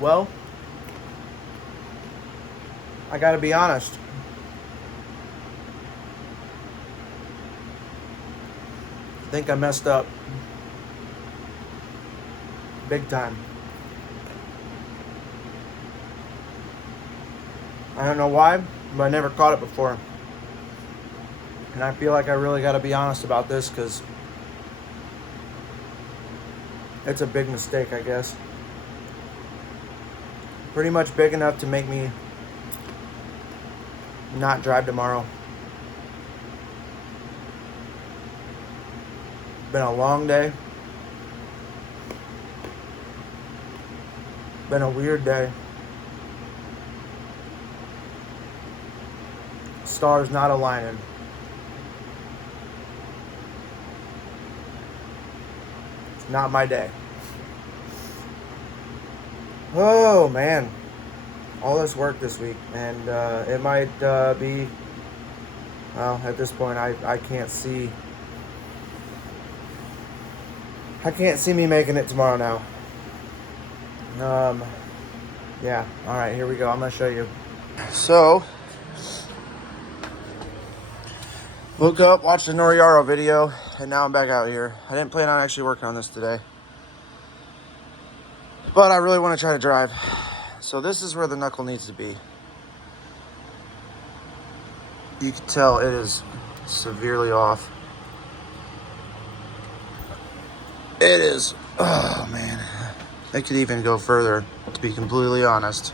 Well, I gotta be honest. I think I messed up. Big time. I don't know why, but I never caught it before. And I feel like I really gotta be honest about this because it's a big mistake, I guess. Pretty much big enough to make me not drive tomorrow. Been a long day. Been a weird day. Stars not aligning. It's not my day. Oh man, all this work this week, and it might be, well, at this point I can't see me making it tomorrow now. Yeah, all right, here we go. I'm gonna show you. So, woke up, watched the Noriaro video, and now I'm back out here. I didn't plan on actually working on this today, but I really want to try to drive. So this is where the knuckle needs to be. You can tell it is severely off. It is, oh man. It could even go further, to be completely honest.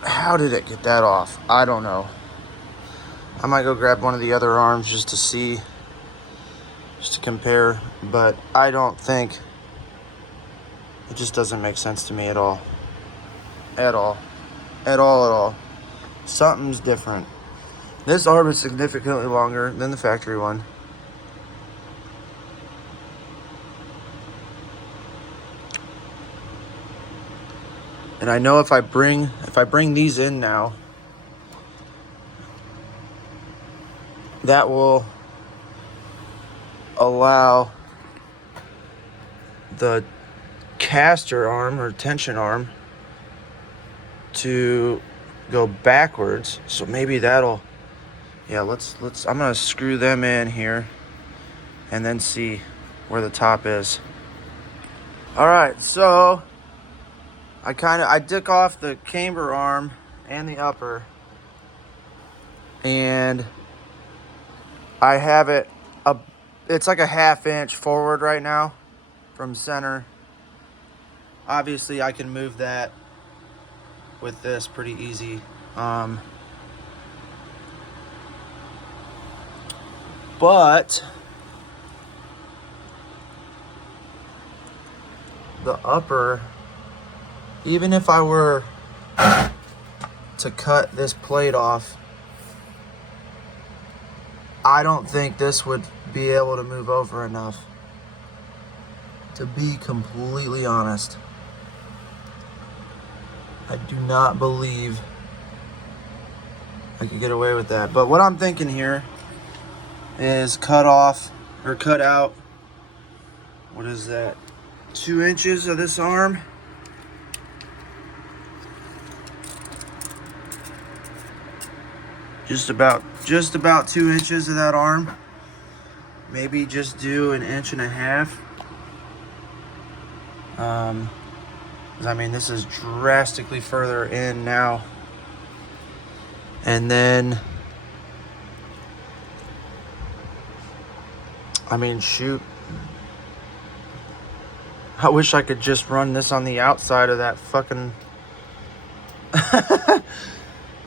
How did it get that off? I don't know. I might go grab one of the other arms just to see, just to compare, but I don't think, it just doesn't make sense to me at all. At all. At all, at all. Something's different. This arm is significantly longer than the factory one. And I know if I bring these in now, that will allow the caster arm or tension arm to go backwards. So maybe that'll, yeah, let's I'm gonna screw them in here and then see where the top is. All right, so I took off the camber arm and the upper, and I have it it's like a 1/2 inch forward right now from center. Obviously I can move that with this pretty easy. But the upper, even if I were to cut this plate off, I don't think this would be able to move over enough, to be completely honest. I do not believe I could get away with that. But what I'm thinking here is cut off or cut out, what is that, 2 inches of this arm. Just about 2 inches of that arm. Maybe just do 1.5 inches. I mean, this is drastically further in now. And then, I mean, shoot. I wish I could just run this on the outside of that fucking...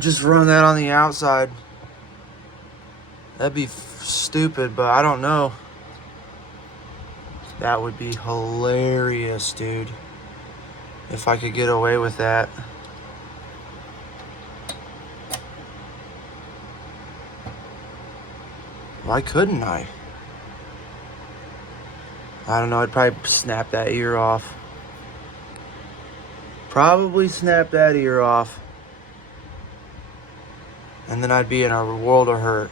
just run that on the outside. That'd be stupid, but I don't know. That would be hilarious, dude. If I could get away with that. Why couldn't I? I don't know, I'd probably snap that ear off. Probably snap that ear off. And then I'd be in a world of hurt.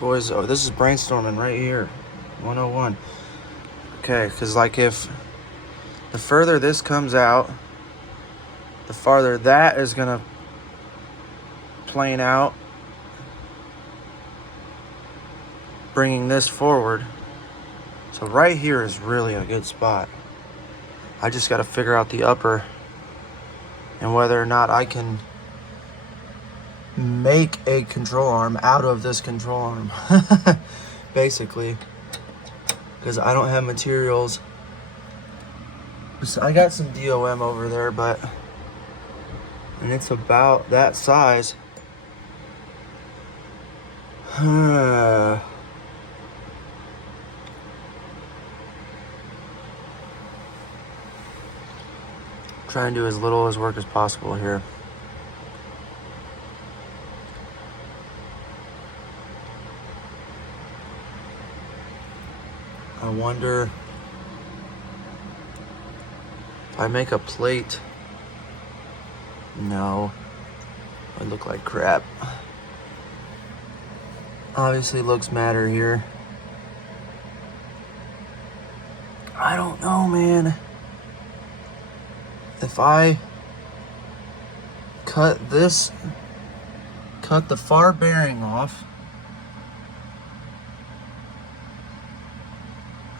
Boys, oh, this is brainstorming right here. 101. Okay, because like if the further this comes out, the farther that is going to plane out, bringing this forward. So right here is really a good spot. I just got to figure out the upper and whether or not I can make a control arm out of this control arm. Basically, because I don't have materials. So I got some DOM over there, and it's about that size. Try and do as little as work as possible here. I wonder if I make a plate. No, I look like crap. Obviously looks matter here. I don't know, man. If I cut the far bearing off,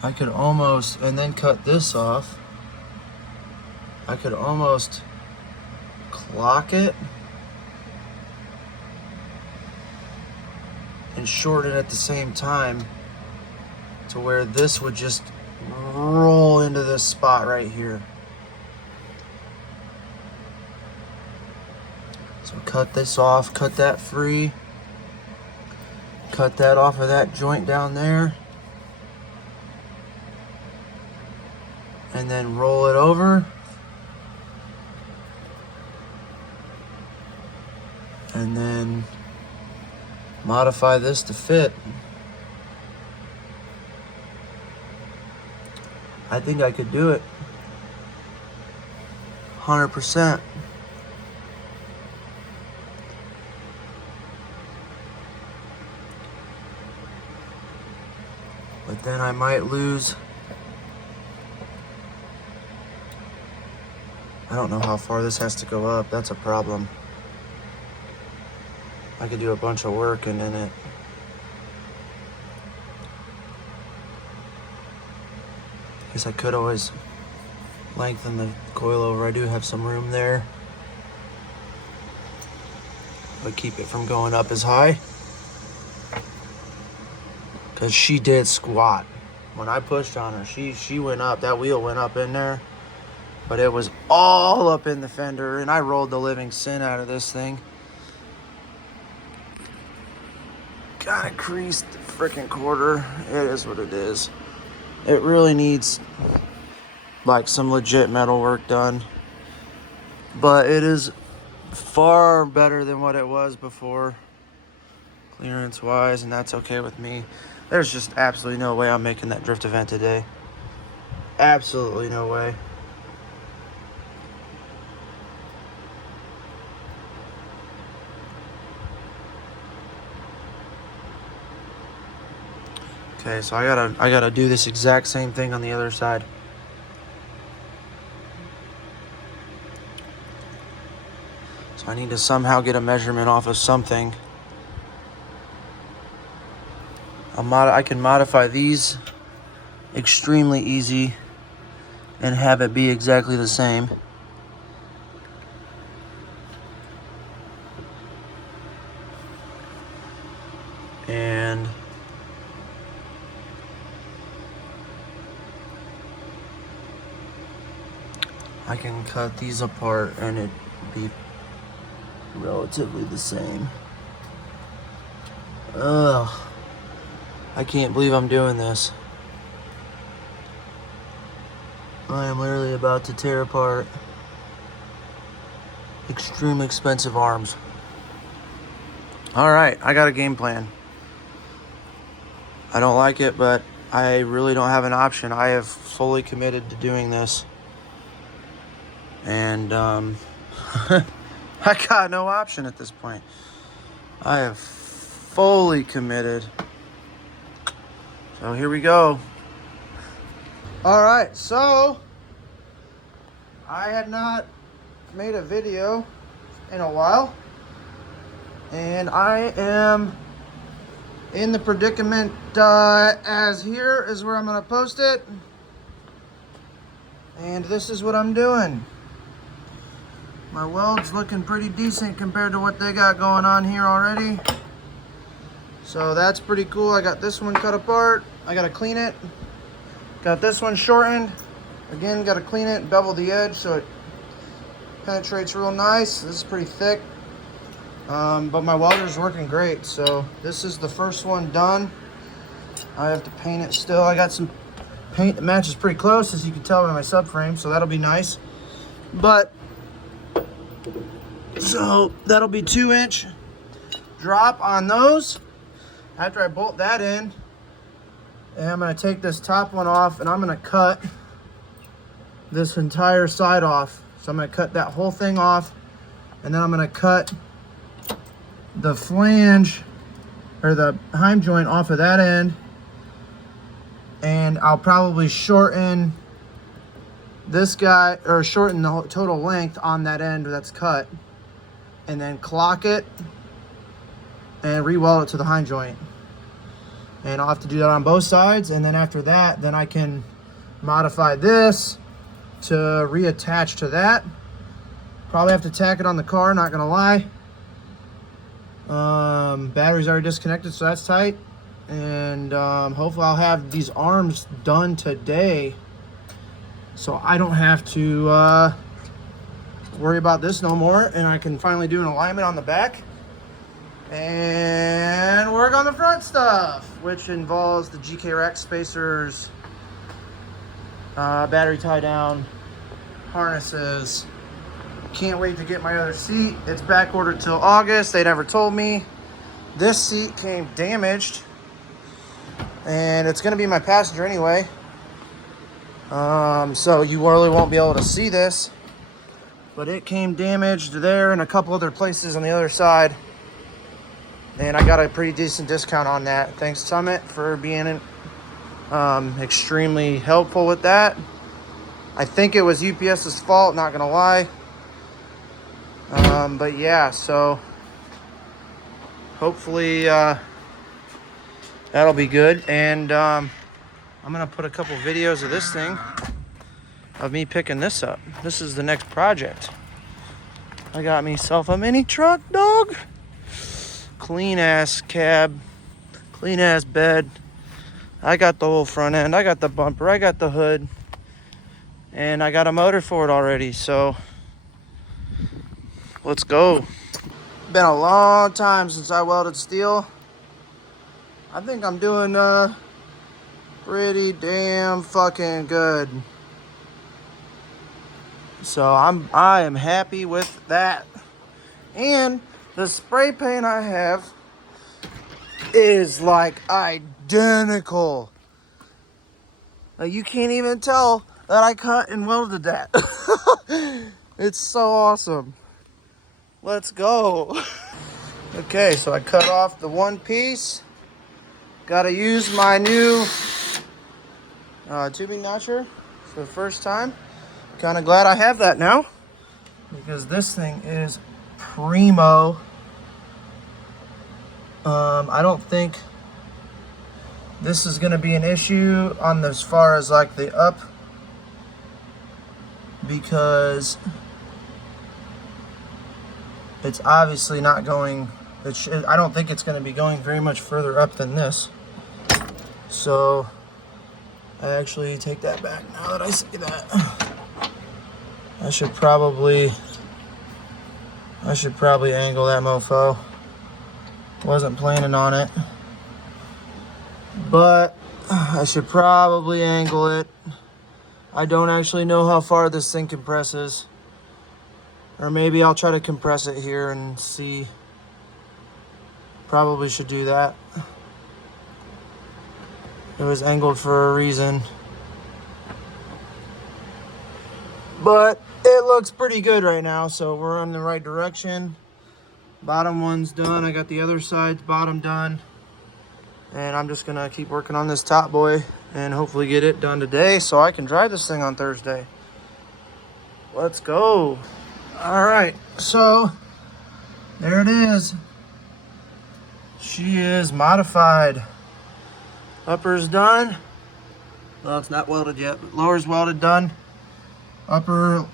I could almost, and then cut this off, I could almost clock it and shorten at the same time to where this would just roll into this spot right here. So cut this off, cut that free, cut that off of that joint down there, and then roll it over, and then modify this to fit. I think I could do it 100%. But then I might lose. I don't know how far this has to go up. That's a problem. I could do a bunch of work and then it. Guess I could always lengthen the coil over. I do have some room there. But keep it from going up as high. Because she did squat. When I pushed on her, she went up. That wheel went up in there. But it was all up in the fender. And I rolled the living sin out of this thing. Gotta crease the freaking quarter. It is what it is. It really needs like some legit metal work done. But it is far better than what it was before, clearance wise, and that's okay with me. There's just absolutely no way I'm making that drift event today. Absolutely no way. Okay, so I gotta do this exact same thing on the other side. So I need to somehow get a measurement off of something. I can modify these extremely easy and have it be exactly the same. And I can cut these apart and it be relatively the same. Ugh. I can't believe I'm doing this. I am literally about to tear apart extremely expensive arms. Alright, I got a game plan. I don't like it, but I really don't have an option. I have fully committed to doing this. And I got no option at this point. I have fully committed So here we go. All right, so I had not made a video in a while, and I am in the predicament as here is where I'm gonna post it, and this is what I'm doing. My weld's looking pretty decent compared to what they got going on here already. So that's pretty cool. I got this one cut apart. I gotta clean it. Got this one shortened. Again, gotta clean it, bevel the edge so it penetrates real nice. This is pretty thick. But my welder's working great. So this is the first one done. I have to paint it still. I got some paint that matches pretty close, as you can tell by my subframe, so that'll be nice. But, so that'll be 2-inch drop on those. After I bolt that in, and I'm gonna take this top one off and I'm gonna cut this entire side off. So I'm gonna cut that whole thing off, and then I'm gonna cut the flange or the heim joint off of that end, and I'll probably shorten this guy, or shorten the total length on that end that's cut, and then clock it and re-weld it to the heim joint. And I'll have to do that on both sides, and then after that, then I can modify this to reattach to that. Probably have to tack it on the car, not gonna lie. Battery's already disconnected, so that's tight. And hopefully I'll have these arms done today, so I don't have to worry about this no more, and I can finally do an alignment on the back and work on the front stuff, which involves the GK rack spacers, battery tie down, harnesses. Can't wait to get my other seat. It's back ordered till August. They never told me. This seat came damaged, and it's gonna be my passenger anyway. So you really won't be able to see this, but it came damaged there and a couple other places on the other side. And I got a pretty decent discount on that. Thanks Summit for being extremely helpful with that. I think it was UPS's fault, not gonna lie. But yeah, so hopefully that'll be good. And I'm gonna put a couple videos of this thing, of me picking this up. This is the next project. I got myself a mini truck, dog. Clean ass cab, clean ass bed. I got the whole front end, I got the bumper, I got the hood, and I got a motor for it already, so let's go. Been a long time since I welded steel. I think I'm doing pretty damn fucking good. So I am happy with that. And the spray paint I have is like identical. Like, you can't even tell that I cut and welded that. It's so awesome. Let's go. Okay, so I cut off the one piece. Gotta use my new tubing notcher for the first time. Kind of glad I have that now, because this thing is primo. I don't think this is going to be an issue on as far as like the up, because it's obviously not going, I don't think it's going to be going very much further up than this. So I actually take that back now that I say that. I should probably angle that mofo. Wasn't planning on it, but I should probably angle it. I don't actually know how far this thing compresses, or maybe I'll try to compress it here and see. Probably should do that. It was angled for a reason, but it looks pretty good right now, so we're in the right direction. Bottom one's done. I got the other side's bottom done. And I'm just gonna keep working on this top boy and hopefully get it done today so I can drive this thing on Thursday. Let's go. All right, so there it is. She is modified. Upper's done. Well, it's not welded yet, but lower's welded, done. Upper,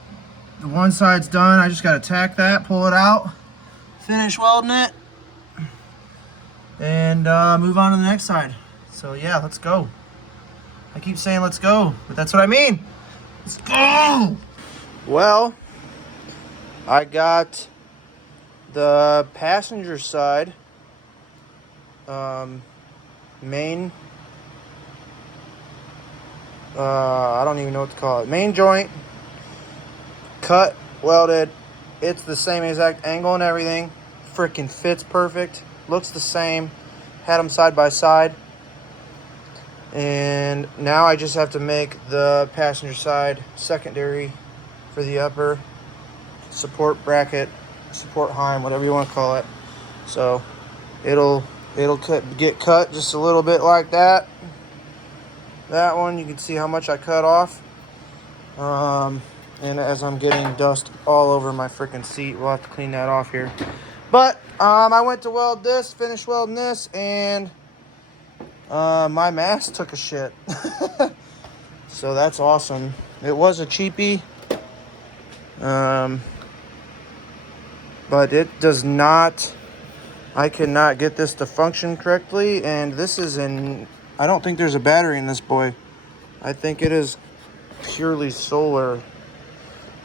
the one side's done. I just gotta tack that, pull it out, finish welding it, and move on to the next side. So yeah, let's go. I keep saying let's go, but that's what I mean. Let's go! Well, I got the passenger side main, I don't even know what to call it, main joint cut, welded. It's the same exact angle and everything. Freaking fits perfect, looks the same. Had them side by side, and now I just have to make the passenger side secondary for the upper support bracket, support heim, whatever you want to call it. So it'll get cut just a little bit like that. That one, you can see how much I cut off. And as I'm getting dust all over my freaking seat, we'll have to clean that off here. But I went to weld this, finished welding this, and my mask took a shit. So that's awesome. It was a cheapie. But it does not, I cannot get this to function correctly, and this is I don't think there's a battery in this boy. I think it is purely solar.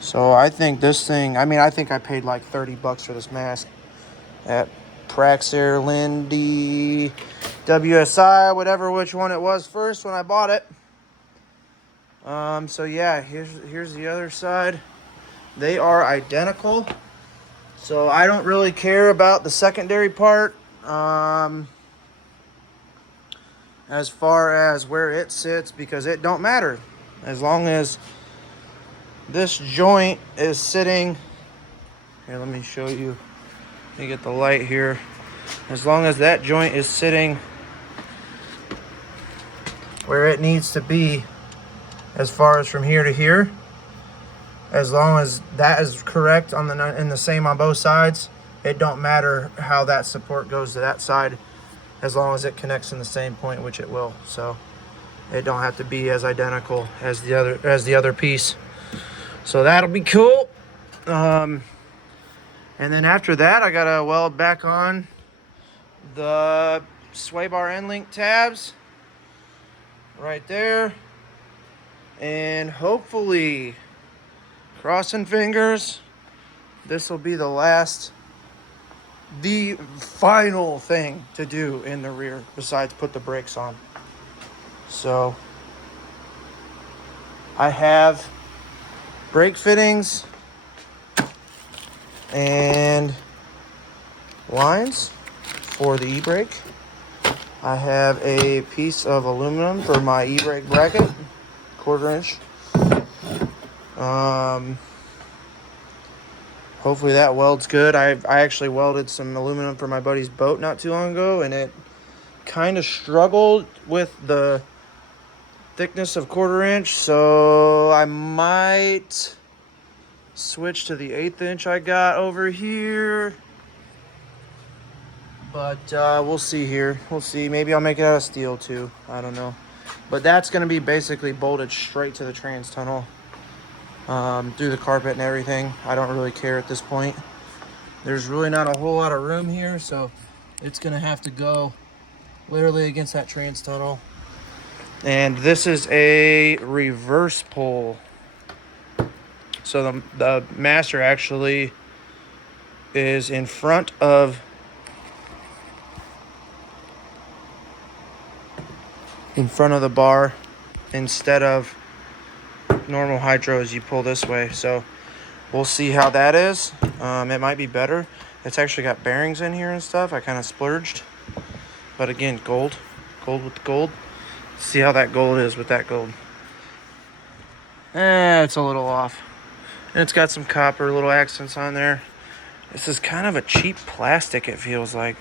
So I think this thing, I think I paid like 30 bucks for this mask at Praxair, Lindy, WSI, whatever, which one it was first when I bought it. So yeah, here's the other side. They are identical. So I don't really care about the secondary part as far as where it sits, because it don't matter. As long as this joint is sitting, here, let me show you. Let me get the light here. As long as that joint is sitting where it needs to be, as far as from here to here, as long as that is correct on the same on both sides, it don't matter how that support goes to that side, as long as it connects in the same point, which it will. So it don't have to be as identical as the other piece. So that'll be cool. And then after that, I gotta weld back on the sway bar end link tabs right there, and hopefully, crossing fingers, this will be the final thing to do in the rear besides put the brakes on. So I have brake fittings and lines for the e-brake. I have a piece of aluminum for my e-brake bracket, 1/4 inch. Hopefully that welds good. I actually welded some aluminum for my buddy's boat not too long ago, and it kind of struggled with the thickness of 1/4 inch, so I might switch to the 1/8 inch I got over here. But we'll see here. We'll see. Maybe I'll make it out of steel too. I don't know. But that's going to be basically bolted straight to the trans tunnel. Through the carpet and everything. I don't really care at this point. There's really not a whole lot of room here, so it's going to have to go literally against that trans tunnel. And this is a reverse pull. So the master actually is in front of the bar instead of normal hydros. You pull this way, so we'll see how that is. It might be better. It's actually got bearings in here and stuff. I kind of splurged, but again, gold with gold. See how that gold is with that gold. It's a little off, and it's got some copper little accents on there. This is kind of a cheap plastic, it feels like,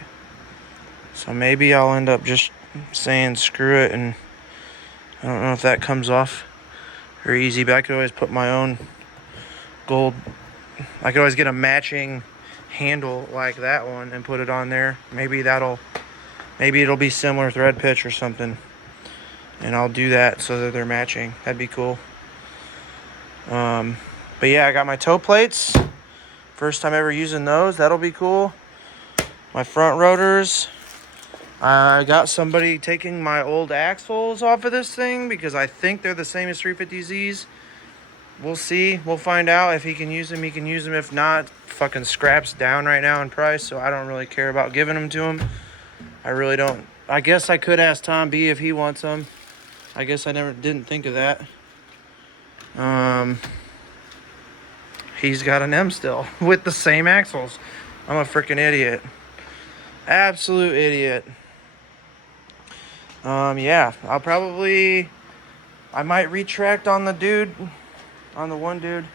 so maybe I'll end up just saying screw it, and I don't know if that comes off very easy, but I could always put my own gold. I could always get a matching handle like that one and put it on there. Maybe it'll be similar thread pitch or something, and I'll do that so that they're matching. That'd be cool. But yeah, I got my toe plates. First time ever using those. That'll be cool. My front rotors. I got somebody taking my old axles off of this thing because I think they're the same as 350Zs. We'll see. We'll find out. If he can use them, he can use them. If not, fucking scrap's down right now in price, so I don't really care about giving them to him. I really don't. I guess I could ask Tom B if he wants them. I guess I didn't think of that. He's got an M still with the same axles. I'm a freaking idiot. Absolute idiot. Yeah, I might retract on the one dude.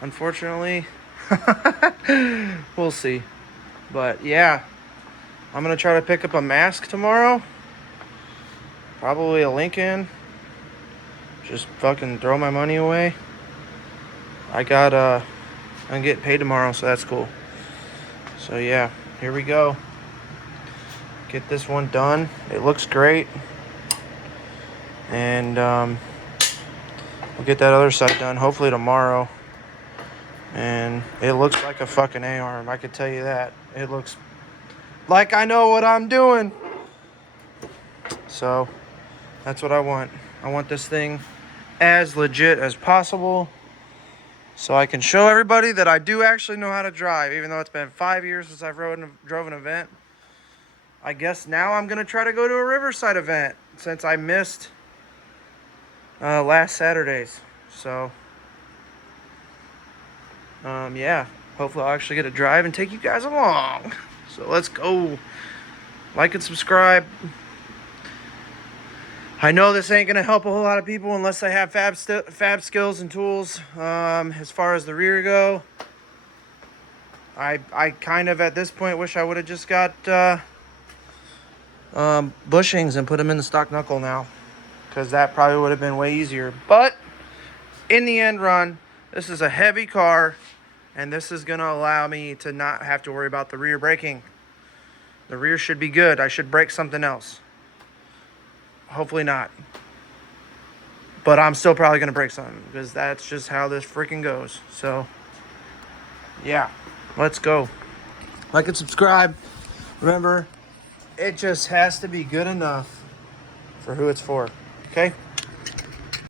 Unfortunately. We'll see. But yeah, I'm gonna try to pick up a mask tomorrow. Probably a Lincoln. Just fucking throw my money away. I'm getting paid tomorrow, so that's cool. So yeah, here we go. Get this one done. It looks great. And we'll get that other side done hopefully tomorrow. And it looks like a fucking A-arm, I can tell you that. It looks like I know what I'm doing. So that's what I want. I want this thing as legit as possible, so I can show everybody that I do actually know how to drive, even though it's been 5 years since I've drove an event. I guess now I'm going to try to go to a Riverside event since I missed last Saturday's. So, yeah, hopefully I'll actually get to drive and take you guys along. So let's go. Like and subscribe. I know this ain't going to help a whole lot of people unless they have fab skills and tools. As far as the rear go, I kind of at this point wish I would have just got bushings and put them in the stock knuckle now, because that probably would have been way easier. But in the end run, this is a heavy car, and this is going to allow me to not have to worry about the rear braking. The rear should be good. I should brake something else. Hopefully not. But I'm still probably going to break something, because that's just how this freaking goes. So, yeah, let's go. Like and subscribe. Remember, it just has to be good enough for who it's for. Okay?